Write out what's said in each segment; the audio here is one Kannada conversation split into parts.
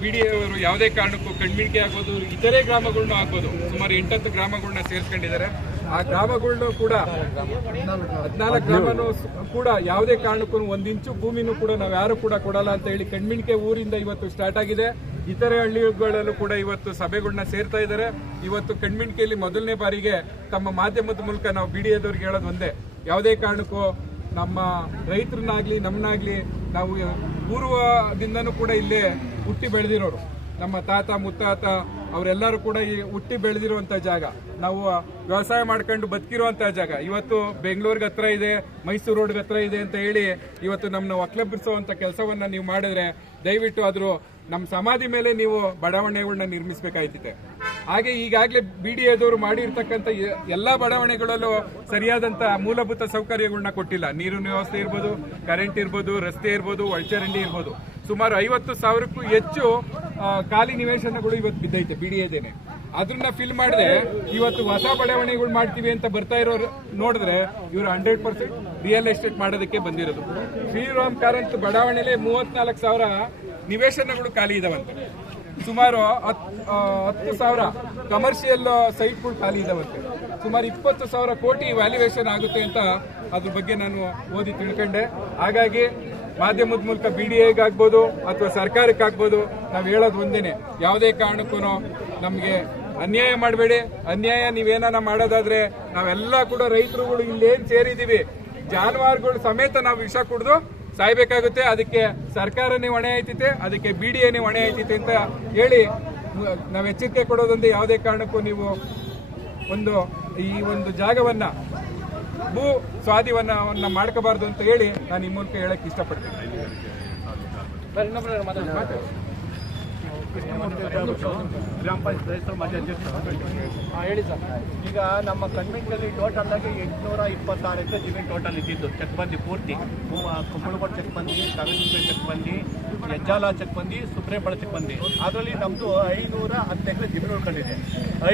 ಬಿ ಡಿ ಅವರು ಯಾವುದೇ ಕಾರಣಕ್ಕೂ ಕಣ್ಮಿಣಿಕೆ ಆಗೋದು ಇತರೆ ಗ್ರಾಮಗಳನ್ನೂ ಆಗ್ಬೋದು, ಸುಮಾರು ಎಂಟತ್ತು ಗ್ರಾಮಗಳನ್ನ ಸೇರಿಸ್ಕೊಂಡಿದ್ದಾರೆ. ಆ ಗ್ರಾಮಗಳನ್ನೂ ಕೂಡ ಹದಿನಾಲ್ಕು ಗ್ರಾಮನೂ ಕೂಡ ಯಾವುದೇ ಕಾರಣಕ್ಕೂ ಒಂದಿಂಚು ಭೂಮಿನೂ ಕೂಡ ನಾವು ಯಾರು ಕೂಡ ಕೊಡಲ್ಲ ಅಂತ ಹೇಳಿ ಕಣ್ಮಿಣಿಕೆ ಊರಿಂದ ಇವತ್ತು ಸ್ಟಾರ್ಟ್ ಆಗಿದೆ. ಇತರೆ ಹಳ್ಳಿಗಳಲ್ಲೂ ಕೂಡ ಇವತ್ತು ಸಭೆಗಳನ್ನ ಸೇರ್ತಾ ಇದ್ದಾರೆ. ಇವತ್ತು ಕಣ್ಮಿಣಿಕೆಯಲ್ಲಿ ಮೊದಲನೇ ಬಾರಿಗೆ ತಮ್ಮ ಮಾಧ್ಯಮದ ಮೂಲಕ ನಾವು ಬಿ ಡಿ ಎದವ್ರಿಗೆ ಹೇಳೋದು ಒಂದೇ. ಯಾವುದೇ ಕಾರಣಕ್ಕೂ ನಮ್ಮ ರೈತರನ್ನಾಗ್ಲಿ ನಮ್ಮನ್ನಾಗ್ಲಿ ನಾವು ಪೂರ್ವದಿಂದನೂ ಕೂಡ ಇಲ್ಲೇ ಹುಟ್ಟಿ ಬೆಳೆದಿರೋರು. ನಮ್ಮ ತಾತ, ಮುತ್ತಾತ, ಅವರೆಲ್ಲರೂ ಕೂಡ ಈ ಹುಟ್ಟಿ ಬೆಳೆದಿರುವಂತ ಜಾಗ. ನಾವು ವ್ಯವಸಾಯ ಮಾಡ್ಕೊಂಡು ಬದುಕಿರುವಂತ ಜಾಗ. ಇವತ್ತು ಬೆಂಗಳೂರಿಗೆ ಹತ್ರ ಇದೆ, ಮೈಸೂರು ರೋಡ್ಗೆ ಹತ್ರ ಇದೆ ಅಂತ ಹೇಳಿ ಇವತ್ತು ನಮ್ಮನ್ನ ಒಕ್ಲಬ್ಬಿಸುವಂತ ಕೆಲಸವನ್ನ ನೀವು ಮಾಡಿದ್ರೆ ದಯವಿಟ್ಟು ಆದರೂ ನಮ್ಮ ಸಮಾಧಿ ಮೇಲೆ ನೀವು ಬಡಾವಣೆಗಳನ್ನ ನಿರ್ಮಿಸಬೇಕಾಯ್ತಿದೆ ಹಾಗೆ ಈಗಾಗಲೇ ಬಿ ಡಿ ಎದವರು ಮಾಡಿರ್ತಕ್ಕಂಥ ಎಲ್ಲ ಬಡಾವಣೆಗಳಲ್ಲೂ ಸರಿಯಾದಂಥ ಮೂಲಭೂತ ಸೌಕರ್ಯಗಳನ್ನ ಕೊಟ್ಟಿಲ್ಲ. ನೀರಿನ ವ್ಯವಸ್ಥೆ ಇರ್ಬೋದು ಕರೆಂಟ್ ಇರ್ಬೋದು, ರಸ್ತೆ ಇರ್ಬೋದು, ಒಳಚರಂಡಿ ಇರ್ಬೋದು. ಸುಮಾರು ಐವತ್ತು ಸಾವಿರಕ್ಕೂ ಹೆಚ್ಚು ಖಾಲಿ ನಿವೇಶನಗಳು ಇವತ್ತು ಬಿದ್ದೈತೆ ಬಿ ಡಿ ಎದೇನೆ ಅದನ್ನ ಫಿಲ್ ಮಾಡಿದೆ ಇವತ್ತು ಹೊಸ ಬಡಾವಣೆಗಳು ಮಾಡ್ತೀವಿ ಅಂತ ಬರ್ತಾ ಇರೋರು ನೋಡಿದ್ರೆ ಇವರು ಹಂಡ್ರೆಡ್ ಪರ್ಸೆಂಟ್ ರಿಯಲ್ ಎಸ್ಟೇಟ್ ಮಾಡೋದಕ್ಕೆ ಬಂದಿರೋದು. ಶ್ರೀರಾಮ್ ಕಾರಂತ್ ಬಡಾವಣೆಲೆ ಮೂವತ್ನಾಲ್ಕು ಸಾವಿರ ನಿವೇಶನಗಳು ಖಾಲಿ ಇದಾವಂತೆ. ಸುಮಾರು ಹತ್ತು ಸಾವಿರ ಕಮರ್ಷಿಯಲ್ ಸೈಟ್ಗಳು ಖಾಲಿ ಇದಾವಂತೆ ಸುಮಾರು ಇಪ್ಪತ್ತು ಸಾವಿರ ಕೋಟಿ ವ್ಯಾಲ್ಯೂಯೇಷನ್ ಆಗುತ್ತೆ ಅಂತ ಅದ್ರ ಬಗ್ಗೆ ನಾನು ಓದಿ ತಿಳ್ಕೊಂಡೆ. ಹಾಗಾಗಿ ಮಾಧ್ಯಮದ ಮೂಲಕ ಬಿ ಡಿ ಆಗ್ಬೋದು ಅಥವಾ ಸರ್ಕಾರಕ್ಕಾಗ್ಬೋದು ನಾವು ಹೇಳೋದು ಒಂದೇನೆ. ಯಾವುದೇ ಕಾರಣಕ್ಕೂ ನಮಗೆ ಅನ್ಯಾಯ ಮಾಡಬೇಡಿ. ಅನ್ಯಾಯ ನೀವೇನಾನ ಮಾಡೋದಾದ್ರೆ ನಾವೆಲ್ಲ ಕೂಡ ರೈತರುಗಳು ಇಲ್ಲೇನು ಸೇರಿದ್ದೀವಿ. ಜಾನುವಾರುಗಳು ಸಮೇತ ನಾವು ವಿಷ ಕುಡಿದು ಸಾಯ್ಬೇಕಾಗುತ್ತೆ. ಅದಕ್ಕೆ ಸರ್ಕಾರನೇ ಹೊಣೆ ಆಯ್ತಿದೆ ಅದಕ್ಕೆ ಬಿ ಡಿ ಎನೇ ಹೊಣೆ ಆಯ್ತಿದೆ ಅಂತ ಹೇಳಿ ನಾವು ಎಚ್ಚರಿಕೆ ಕೊಡೋದೊಂದು ಯಾವುದೇ ಕಾರಣಕ್ಕೂ ನೀವು ಒಂದು ಈ ಒಂದು ಜಾಗವನ್ನ ಭೂ ಸ್ವಾಧೀನವನ್ನ ಮಾಡ್ಕೋಬಾರ್ದು ಅಂತ ಹೇಳಿ ನಾನು ಈ ಮೂಲಕ ಹೇಳಕ್ ಇಷ್ಟಪಡ್ತೀನಿ. ಗ್ರಾಮ ಪಂಚಾಯತ್ ಮಾಜಿ ಅಧ್ಯಕ್ಷ ಹೇಳಿ ಸರ್. ಈಗ ನಮ್ಮ ಕಣ್ಮಿಂಗಲ್ಲಿ ಟೋಟಲ್ ಆಗಿ ಎಂಟುನೂರ ಇಪ್ಪತ್ತಾರು ಎಕರೆ ಜಮೀನು ಟೋಟಲ್ ಇದ್ದಿದ್ದು. ಚಕ್ಬಂದಿ ಪೂರ್ತಿ. ಕುಂಬಳಗೋಡು ಚಕ್ಬಂದಿ ಕಾವೇರಿ ಚಕ್ಬಂದಿ ಹೆಜ್ಜಾಲ ಚಕ್ಬಂದಿ ಸುಬ್ರೇಬಳ ಚಕ್ಬಂದಿ ಅದರಲ್ಲಿ ನಮ್ಮದು ಐನೂರ ಹತ್ತು ಎಕರೆ ಜಮೀನು ಉಳ್ಕೊಂಡಿದೆ.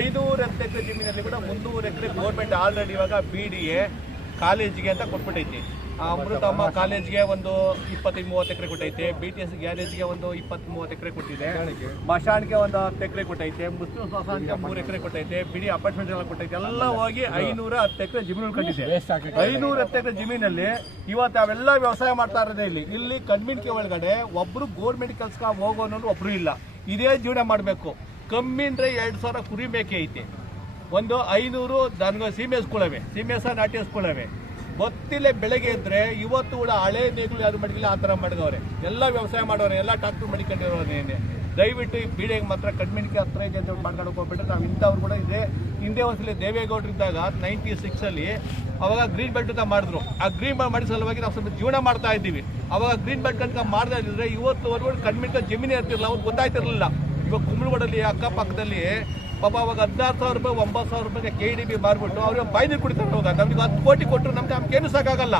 ಐನೂರ ಹತ್ತು ಎಕರೆ ಜಮೀನಲ್ಲಿ ಕೂಡ ಮುನ್ನೂರು ಎಕರೆ ಗೌರ್ಮೆಂಟ್ ಆಲ್ರೆಡಿ ಇವಾಗ ಬಿ ಡಿ ಎ ಕಾಲೇಜಿಗೆ ಅಂತ ಕೊಟ್ಬಿಟ್ಟೈತಿ ಅಮೃತಮ್ಮ ಕಾಲೇಜ್ಗೆ ಒಂದು ಇಪ್ಪತ್ತೈದು ಮೂವತ್ತು ಎಕರೆ ಕೊಟ್ಟೈತೆ ಬಿ ಟಿ ಎಸ್ ಗ್ಯಾರೇಜ್ಗೆ ಒಂದು ಇಪ್ಪತ್ತು ಮೂವತ್ತು ಎಕರೆ ಕೊಟ್ಟಿದೆ ಮಶಾಣ್ಗೆ ಒಂದು ಹತ್ತು ಎಕರೆ ಕೊಟ್ಟೈತೆ ಮುಸ್ಲಿಂ ಸ್ಮಶಾನಕ್ಕೆ ಮೂರು ಎಕರೆ ಕೊಟ್ಟೈತೆ ಬಿಡಿ ಅಪಾರ್ಟ್ಮೆಂಟ್ ಎಲ್ಲ ಕೊಟ್ಟೈತೆ ಎಲ್ಲ ಹೋಗಿ ಐನೂರ ಹತ್ತು ಎಕರೆ ಜಮೀನು ಕಟ್ಟಿದೆ. ಐನೂರ ಹತ್ತು ಎಕರೆ ಜಮೀನಲ್ಲಿ ಇವತ್ತು ಅವೆಲ್ಲ ವ್ಯವಸಾಯ ಮಾಡ್ತಾ ಇರೋದೇ ಇಲ್ಲಿ. ಇಲ್ಲಿ ಕಣ್ಮಿಣಿಕೆ ಒಳಗಡೆ ಒಬ್ರು ಗೋರ್ಮೆಂಟ್ ಕೆಲ್ಸಕ್ಕೆ ಅನ್ನೋದು ಒಬ್ರು ಇಲ್ಲ. ಇದೇ ಜೀವನ ಮಾಡಬೇಕು. ಕಮ್ಮಿ ಅಂದರೆ ಎರಡು ಸಾವಿರ ಕುರಿ ಮೇಕೆ ಐತೆ. ಒಂದು ಐನೂರು ದನ ಸೀಮೆ ಸಹ ನಾಟಿ ಹಸ್ಕೊಳ್ಳವೆ. ಗೊತ್ತಿಲ್ಲ ಬೆಳಗ್ಗೆ ಇದ್ರೆ ಇವತ್ತು ಕೂಡ ಹಳೆ ನೇಗಿಲು ಯಾರು ಮಡಗಿಲ್ಲ ಆ ಥರ ಮಡಗವ್ರೆ ಎಲ್ಲ ವ್ಯವಸಾಯ ಮಾಡೋರೆ, ಎಲ್ಲ ಟ್ರಾಕ್ಟರ್ ಮಡಿಕೊಂಡಿರೋನೇನೆ ದಯವಿಟ್ಟು ಈ ಬೀಡೆಗೆ ಮಾತ್ರ ಕಡ್ಮಿಣಿಕೆ ಹತ್ರ ಇದೆ ಅಂತ ಮಾಡ್ಕೊಂಡು ಹೋಗ್ಬಿಟ್ರೆ ನಾವು ಇಂಥವ್ರು ಕೂಡ ಇದೆ. ಹಿಂದೆ ಒಂದ್ಸಲಿ ದೇವೇಗೌಡರು ಇದ್ದಾಗ ನೈಂಟಿ ಸಿಕ್ಸ್ ಅಲ್ಲಿ ಅವಾಗ ಗ್ರೀನ್ ಬೆಲ್ಟ್ ಅಂತ ಮಾಡಿದ್ರು. ಆ ಗ್ರೀನ್ ಬೆಲ್ಟ್ ಮಾಡಿದ ಸಲುವಾಗಿ ನಾವು ಸ್ವಲ್ಪ ಜೀವನ ಮಾಡ್ತಾ ಇದ್ದೀವಿ. ಅವಾಗ ಗ್ರೀನ್ ಬೆಲ್ಟ್ ಕಣ್ಕ ಮಾಡ್ತಾ ಇದ್ರೆ ಇವತ್ತುವರೆಗೂ ಕಡ್ಮಿಣಿಕೆ ಜಮೀನು ಇರ್ತಿರಲಿಲ್ಲ ಅವ್ರು ಗೊತ್ತಾಯ್ತಿರಲಿಲ್ಲ. ಇವಾಗ ಕುಂಬಳಗೋಡಲ್ಲಿ ಅಕ್ಕಪಕ್ಕದಲ್ಲಿ ಪಾಪ ಅವಾಗ ಹದಿನಾರು ಸಾವಿರ ರೂಪಾಯಿ, ಒಂಬತ್ತು ಸಾವಿರ ರೂಪಾಯಿಗೆ ಕೆ ಡಿ ಬಿ ಮಾರ್ಬಿಟ್ಟು ಅವ್ರಿಗೆ ಬಾಯಿ ಕುಡಿತಾರೆ ಹೋಗ ನಮ್ಗೆ ಹತ್ತು ಕೋಟಿ ಕೊಟ್ಟರು ನಮ್ಗೆ ನಮ್ಗೇನು ಸಾಕಾಗಲ್ಲ.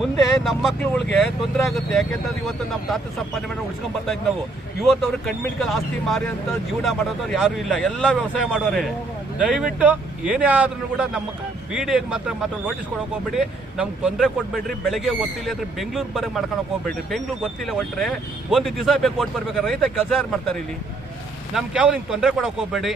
ಮುಂದೆ ನಮ್ಮ ಮಕ್ಳುಗಳಿಗೆ ತೊಂದರೆ ಆಗುತ್ತೆ. ಯಾಕೆಂತಂದ್ರೆ ಇವತ್ತು ನಮ್ಮ ತಾತ ಸಂಪಾದನೆ ಮಾಡಿ ಉಳಿಸ್ಕೊಂಡ್ ಬರ್ತಾ ನಾವು ಇವತ್ತು ಅವ್ರಿಗೆ ಕಣ್ಮಿಡ್ಕಲ್ ಆಸ್ತಿ ಮಾರಿ ಅಂತ ಜೀವನ ಮಾಡೋದವ್ರು ಯಾರು ಇಲ್ಲ. ಎಲ್ಲ ವ್ಯವಸಾಯ ಮಾಡೋರೆ. ದಯವಿಟ್ಟು ಏನೇ ಆದ್ರೂ ಕೂಡ ನಮ್ಮ ಪೀಡಿಗೆ ಮಾತ್ರ ಮಾತ್ರ ನೋಟಿಸ್ ಕೊಡೋಕೆ ಹೋಗ್ಬೇಡಿ. ನಮ್ಗೆ ತೊಂದರೆ ಕೊಡ್ಬೇಡ್ರಿ. ಬೆಳಗ್ಗೆ ಗೊತ್ತಿಲ್ಲ ಅಂದ್ರೆ ಬೆಂಗಳೂರು ಬರ ಮಾಡ್ಕೊಳಕ್ ಹೋಗ್ಬೇಡ್ರಿ. ಬೆಂಗಳೂರು ಗೊತ್ತಿಲ್ಲ ಹೊಟ್ಟರೆ ಒಂದು ದಿವಸ ಬೇಕು ಓಟ್ ಬರ್ಬೇಕು ರೈತ ಕೆಲಸ ಯಾರು ಮಾಡ್ತಾರೆ ಇಲ್ಲಿ? ನಮ್ಗೆ ಯಾವ್ದು ಹಿಂಗೆ ತೊಂದರೆ ಕೊಡೋಕೆ ಹೋಗ್ಬೇಡಿ.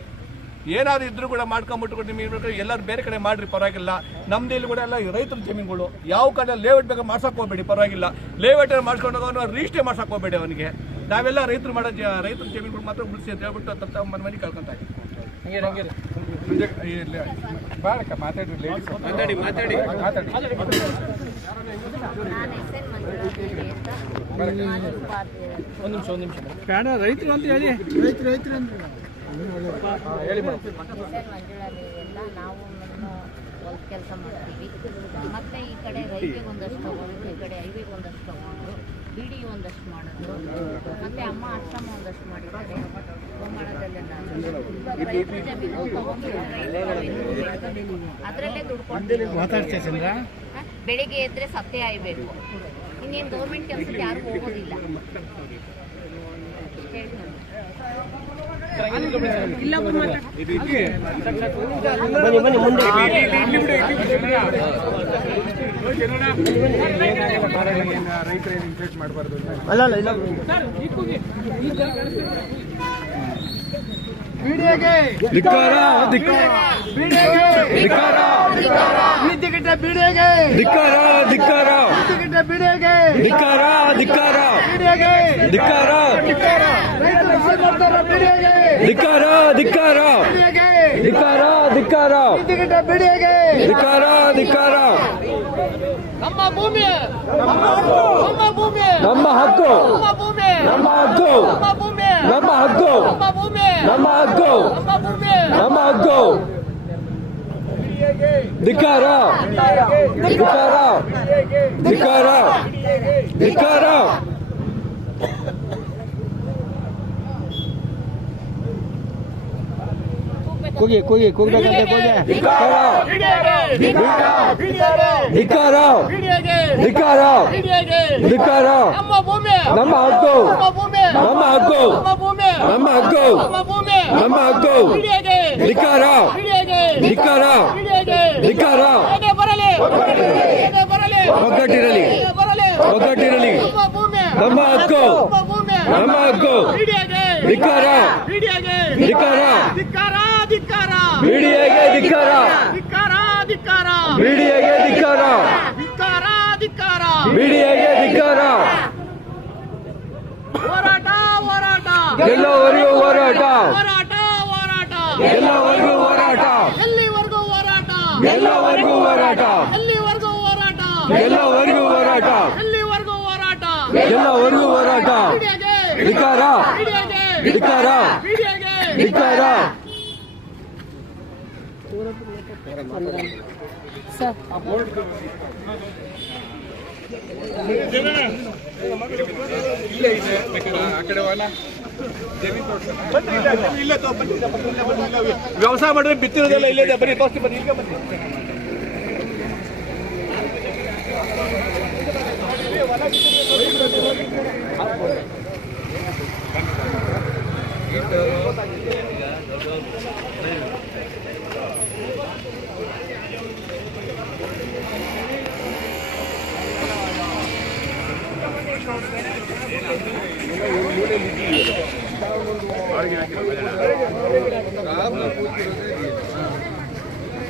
ಏನಾದ್ರು ಇದ್ರು ಕೂಡ ಮಾಡ್ಕೊಂಬಿಟ್ಟು ನಿಮಗೆ ಇರ್ಬೇಕು ಎಲ್ಲರೂ ಬೇರೆ ಕಡೆ ಮಾಡ್ರಿ ಪರವಾಗಿಲ್ಲ. ನಮ್ದು ಇಲ್ಲಿ ಕೂಡ ಎಲ್ಲ ರೈತರ ಜಮೀನುಗಳು ಯಾವ ಕಡೆ ಲೇಔಟ್ ಬೇಕಾದ್ರೆ ಮಾಡ್ಸಕ್ ಹೋಗ್ಬೇಡಿ ಪರವಾಗಿಲ್ಲ. ಲೇಔಟ್ ಮಾಡ್ಕೊಂಡು ಅವನು ರಿಜಿಸ್ಟ್ರೇ ಮಾಡ್ಸಕ್ ಹೋಗ್ಬೇಡಿ ಅವನಿಗೆ. ನಾವೆಲ್ಲ ರೈತರು ಮಾಡೋ ಜ ರೈತರ ಜಮೀನುಗಳು ಮಾತ್ರ ಉಳಿಸಿ ಅಂತ ಹೇಳ್ಬಿಟ್ಟು ತಮ್ಮ ತಮ್ಮ ಮನೆ ಮನೆ ಕಳ್ಕೊಂತ ಮಾತಾಡ್ರಿ ladies. ಮಾತಾಡಿ ಮಾತಾಡಿ. ಅಂತ. ಒಂದು ನಿಮಿಷ ಒಂದು ನಿಮಿಷ. ಬೇಡ ರೈತರು ಅಂತ ಹೇಳಿ. ರೈತರು ರೈತರು ಹೇಳಿ madam. S N Manjula Devi ಅಂತ ನಾವು ಹೊಲ ಕೆಲಸ ಮಾಡ್ತೀವಿ. ಮತ್ತೆ ಈ ಕಡೆ ರೈಲ್ವೆಗೆ ಒಂದಷ್ಟು ತಗೊಂಡು ಈ ಕಡೆ ಹೈವೇಗೆ ಒಂದಷ್ಟು ತಗೊಂಡು ಬಿಡಿ ಒಂದಷ್ಟು ಮಾಡೋದು ಮತ್ತೆ ಅಮ್ಮ ಆಶ್ರಮ ಒಂದಷ್ಟು ಮಾಡಿದ್ದಾರೆ. ಗೋಮಾಳದಲ್ಲೇ ನಾನು ಇವಾಗ ರೈತರ ಜಮೀನು. ಅದರಲ್ಲೇ ದುಡ್ಕೊಂಡು ಬೆಳಿಗ್ಗೆ ಎದ್ರೆ ಸತ್ಯ ಆಯ್ಬೇಕು ಇನ್ನೇನು ಗೌರ್ಮೆಂಟ್ ಕೆಲಸಕ್ಕೆ ಯಾರು ಹೋಗೋದಿಲ್ಲ. ಬನ್ನಿ ಬನ್ನಿ ಮುಂದೆ ಅಲ್ಲ ಅಲ್ಲ ಇಲ್ಲ ಧಿಕ್ಕಾರ. ಧಿಕ್ಕಾರ ಧಿಕ್ಕಾರ. ನೀತಿಗಿಟ್ಟ ಬಿಡಿಗೆ ಧಿಕ್ಕಾರ ಧಿಕ್ಕಾರ. ನೀತಿಗಿಟ್ಟ ಬಿಡಿಗೆ ಧಿಕ್ಕಾರ ಧಿಕ್ಕಾರ. ಬಿಡಿಗೆ ಧಿಕ್ಕಾರ. ರೈತರು ಹಾಳು ಮಾಡ್ತಾರ ಬಿಡಿಗೆ ಧಿಕ್ಕಾರ. ಧಿಕ್ಕಾರ ಧಿಕ್ಕಾರ. ಧಿಕ್ಕಾರ ನೀತಿಗಿಟ್ಟ ಬಿಡಿಗೆ ಧಿಕ್ಕಾರ ಧಿಕ್ಕಾರ. ನಮ್ಮ ಭೂಮಿ ನಮ್ಮ ಭೂಮಿ ನಮ್ಮ ಹಕ್ಕು. ನಮ್ಮ ಭೂಮಿ ನಮ್ಮ ಹಕ್ಕು. ನಮ್ಮ ಭೂಮಿ ನಮ್ಮ ಹಕ್ಕು. ನಮ್ಮ ಭೂಮಿ ನಮ್ಮ ಹಕ್ಕು. ನಮ್ಮ ಭೂಮಿ ನಮ್ಮ ಹಕ್ಕು. ಧಿಕ್ಕಾರ ಧಿಕ್ಕಾರ ಧಿಕ್ಕಾರ ಧಿಕ್ಕಾರ ಕೂಗಿ ಕೂಗಿ ಕೂಗ್ಬೇಕಂತ ಕೂಗಿ ಧಿಕ್ಕಾರ ಧಿಕ್ಕಾರ ಧಿಕ್ಕಾರ ಧಿಕ್ಕಾರ ನಮ್ಮ ಹಕ್ಕು ನಮ್ಮ ಹಕ್ಕು ನಮ್ಮ ಹಕ್ಕು ನಮ್ಮ ಹಕ್ಕು ಧಿಕ್ಕಾರ ಧಿಕ್ಕಾರ ಬರಲಿ. ಹೇಗೆ ಬರಲಿ. ಒಗ್ಗಟ್ಟಿರಲಿ. ಒಗ್ಗಟ್ಟಿರಲಿ. ನಮ್ಮ ಭೂಮಿ. ನಮ್ಮ ಹಕ್ಕು. ನಮ್ಮ ಹಕ್ಕು. ಧಿಕ್ಕಾರ. ಧಿಕ್ಕಾರ. ಬಿಡಿಯಾಗೆ ಧಿಕ್ಕಾರ. ಬಿಡಿಯಗೆ ಧಿಕ್ಕಾರ. ಬಿಡಿಯಗೆ ಧಿಕ್ಕಾರ. ಹೋರಾಟ ಹೋರಾಟ. ಎಲ್ಲವರೆಗೂ ಹೋರಾಟ. ಹೋರಾಟ ಹೋರಾಟ. ಎಲ್ಲವರೆಗೂ ಎಲ್ಲವರೆಗೂ ಹೋರಾಟ. ಎಲ್ಲಿವರೆಗೂ ಹೋರಾಟ. ಎಲ್ಲವರೆಗೂ ಹೋರಾಟ. ಎಲ್ಲಿವರೆಗೂ ಹೋರಾಟ. ಎಲ್ಲವರೆಗೂ ಹೋರಾಟ. ಹಿಡಿಯಗೆ ಧಿಕ್ಕಾರ ಹಿಡಿಯಗೆ ಸರ್. ಇದೆ ಆ ಕಡೆ ವ್ಯವಸಾಯ ಮಾಡಿದ್ರೆ ಬಿತ್ತಿರೋದೆಲ್ಲ ಇಲ್ಲೇ ಬನ್ನಿ ತೋರಿಸಿ ಬನ್ನಿ ಇಲ್ಲಿಗೆ ಬನ್ನಿ